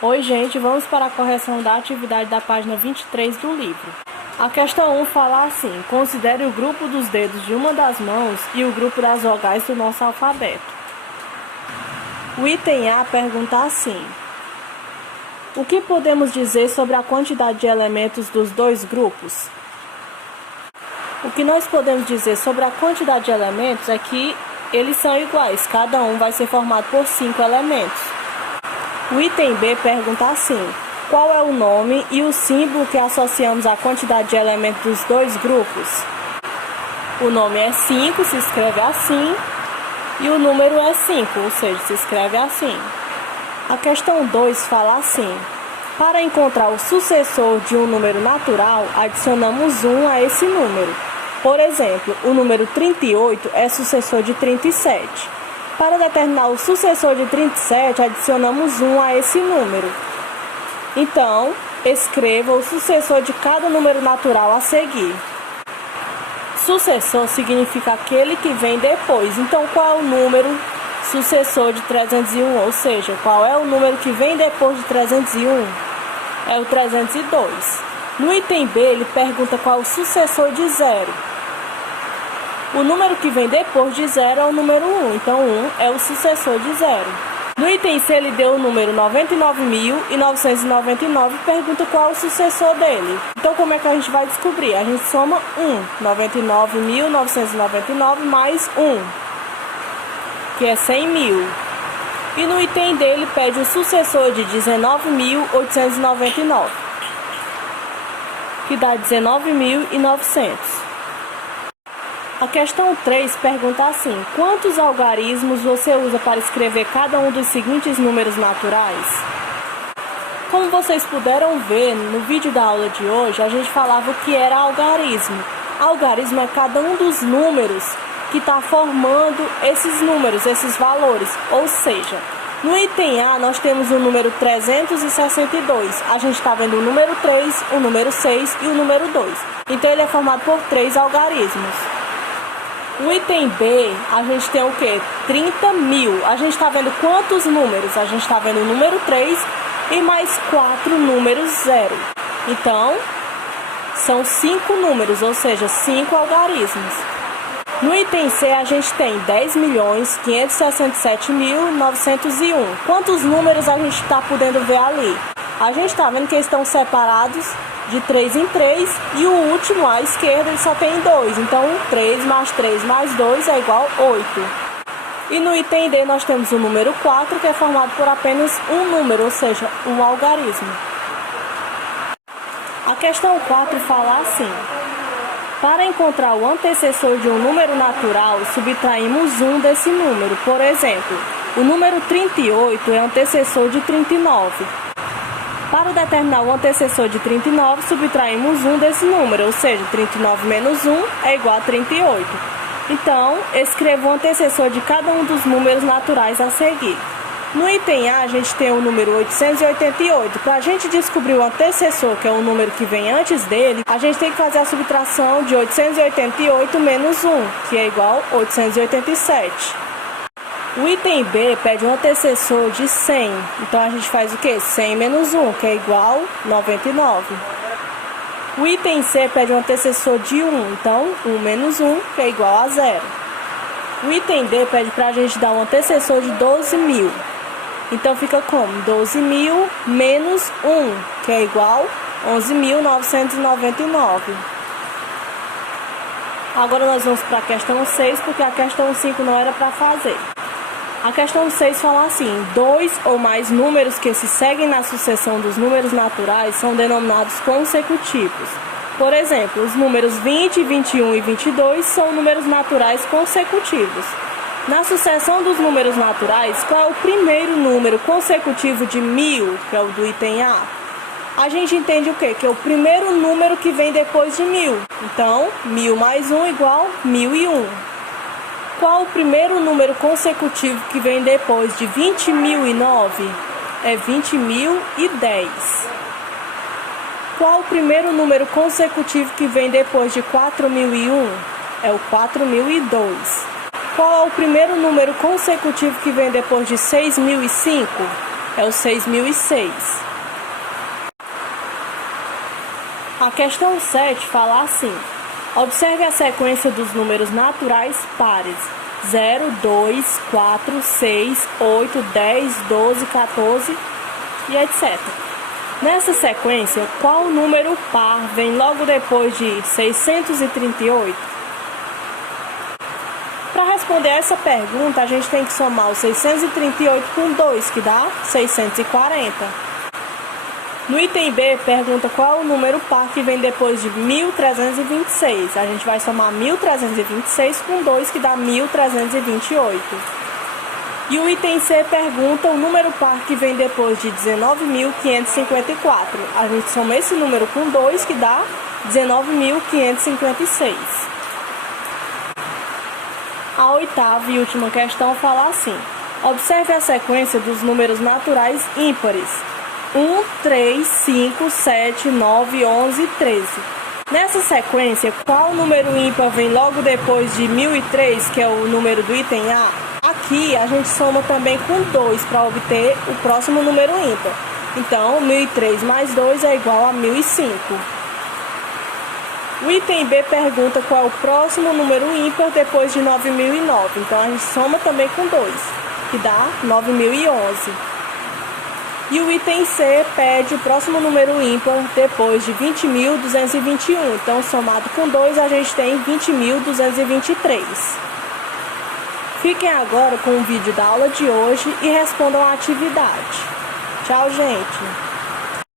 Oi, gente, vamos para a correção da atividade da página 23 do livro. A questão 1 fala assim: considere o grupo dos dedos de uma das mãos e o grupo das vogais do nosso alfabeto. O item A pergunta assim: o que podemos dizer sobre a quantidade de elementos dos dois grupos? O que nós podemos dizer sobre a quantidade de elementos é que eles são iguais, cada um vai ser formado por 5 elementos. O item B pergunta assim: qual é o nome e o símbolo que associamos à quantidade de elementos dos dois grupos? O nome é 5, se escreve assim, e o número é 5, ou seja, se escreve assim. A questão 2 fala assim: para encontrar o sucessor de um número natural, adicionamos 1 a esse número. Por exemplo, o número 38 é sucessor de 37. Para determinar o sucessor de 37, adicionamos 1 a esse número. Então, escreva o sucessor de cada número natural a seguir. Sucessor significa aquele que vem depois. Então, qual é o número sucessor de 301? Ou seja, qual é o número que vem depois de 301? É o 302. No item B, ele pergunta qual é o sucessor de 0. O número que vem depois de 0 é o número 1, então 1 é o sucessor de 0. No item C, ele deu o número 99.999 e pergunta qual é o sucessor dele. Então, como é que a gente vai descobrir? A gente soma 99.999 mais 1, que é 100.000. E no item D, ele pede o sucessor de 19.899, que dá 19.900. A questão 3 pergunta assim: quantos algarismos você usa para escrever cada um dos seguintes números naturais? Como vocês puderam ver no vídeo da aula de hoje, a gente falava o que era algarismo. Algarismo é cada um dos números que está formando esses números, esses valores. Ou seja, no item A nós temos o número 362. A gente está vendo o número 3, o número 6 e o número 2. Então ele é formado por 3 algarismos. No item B, a gente tem o que? 30.000. A gente está vendo quantos números? A gente está vendo o número 3 e mais 4 números 0. Então, são 5 números, ou seja, 5 algarismos. No item C, a gente tem 10.567.901. Quantos números a gente está podendo ver ali? A gente está vendo que eles estão separados de 3 em 3 e o último à esquerda ele só tem 2. Então 3 mais 3 mais 2 é igual a 8. E no item D nós temos o número 4, que é formado por apenas um número, ou seja, um algarismo. A questão 4 fala assim: para encontrar o antecessor de um número natural, subtraímos 1 desse número. Por exemplo, o número 38 é antecessor de 39. Para determinar o antecessor de 39, subtraímos 1 desse número, ou seja, 39 menos 1 é igual a 38. Então, escreva o antecessor de cada um dos números naturais a seguir. No item A, a gente tem o número 888. Para a gente descobrir o antecessor, que é o número que vem antes dele, a gente tem que fazer a subtração de 888 menos 1, que é igual a 887. O item B pede um antecessor de 100. Então, a gente faz o quê? 100 menos 1, que é igual a 99. O item C pede um antecessor de 1. Então, 1 menos 1, que é igual a 0. O item D pede para a gente dar um antecessor de 12.000. Então, fica como? 12.000 menos 1, que é igual a 11.999. Agora, nós vamos para a questão 6, porque a questão 5 não era para fazer. A questão 6 fala assim: 2 ou mais números que se seguem na sucessão dos números naturais são denominados consecutivos. Por exemplo, os números 20, 21 e 22 são números naturais consecutivos. Na sucessão dos números naturais, qual é o primeiro número consecutivo de 1000, que é o do item A? A gente entende o quê? Que é o primeiro número que vem depois de 1000. Então, 1000 mais 1 igual a 1001. Qual o primeiro número consecutivo que vem depois de 20.009? É 20.010. Qual o primeiro número consecutivo que vem depois de 4.001? É o 4.002. Qual é o primeiro número consecutivo que vem depois de 6.005? é o 6.006. A questão 7 fala assim: observe a sequência dos números naturais pares 0, 2, 4, 6, 8, 10, 12, 14 e etc. Nessa sequência, qual número par vem logo depois de 638? Para responder essa pergunta, a gente tem que somar o 638 com 2, que dá 640. No item B, pergunta qual é o número par que vem depois de 1326. A gente vai somar 1326 com 2, que dá 1328. E o item C pergunta o número par que vem depois de 19.554. A gente soma esse número com 2, que dá 19.556. A oitava e última questão fala assim: observe a sequência dos números naturais ímpares 1, 3, 5, 7, 9, 11 e 13. Nessa sequência, qual número ímpar vem logo depois de 1003, que é o número do item A? Aqui a gente soma também com 2 para obter o próximo número ímpar. Então, 1003 mais 2 é igual a 1005. O item B pergunta qual é o próximo número ímpar depois de 9009. Então, a gente soma também com 2, que dá 9011. E o item C pede o próximo número ímpar depois de 20.221. Então, somado com 2, a gente tem 20.223. Fiquem agora com o vídeo da aula de hoje e respondam a atividade. Tchau, gente!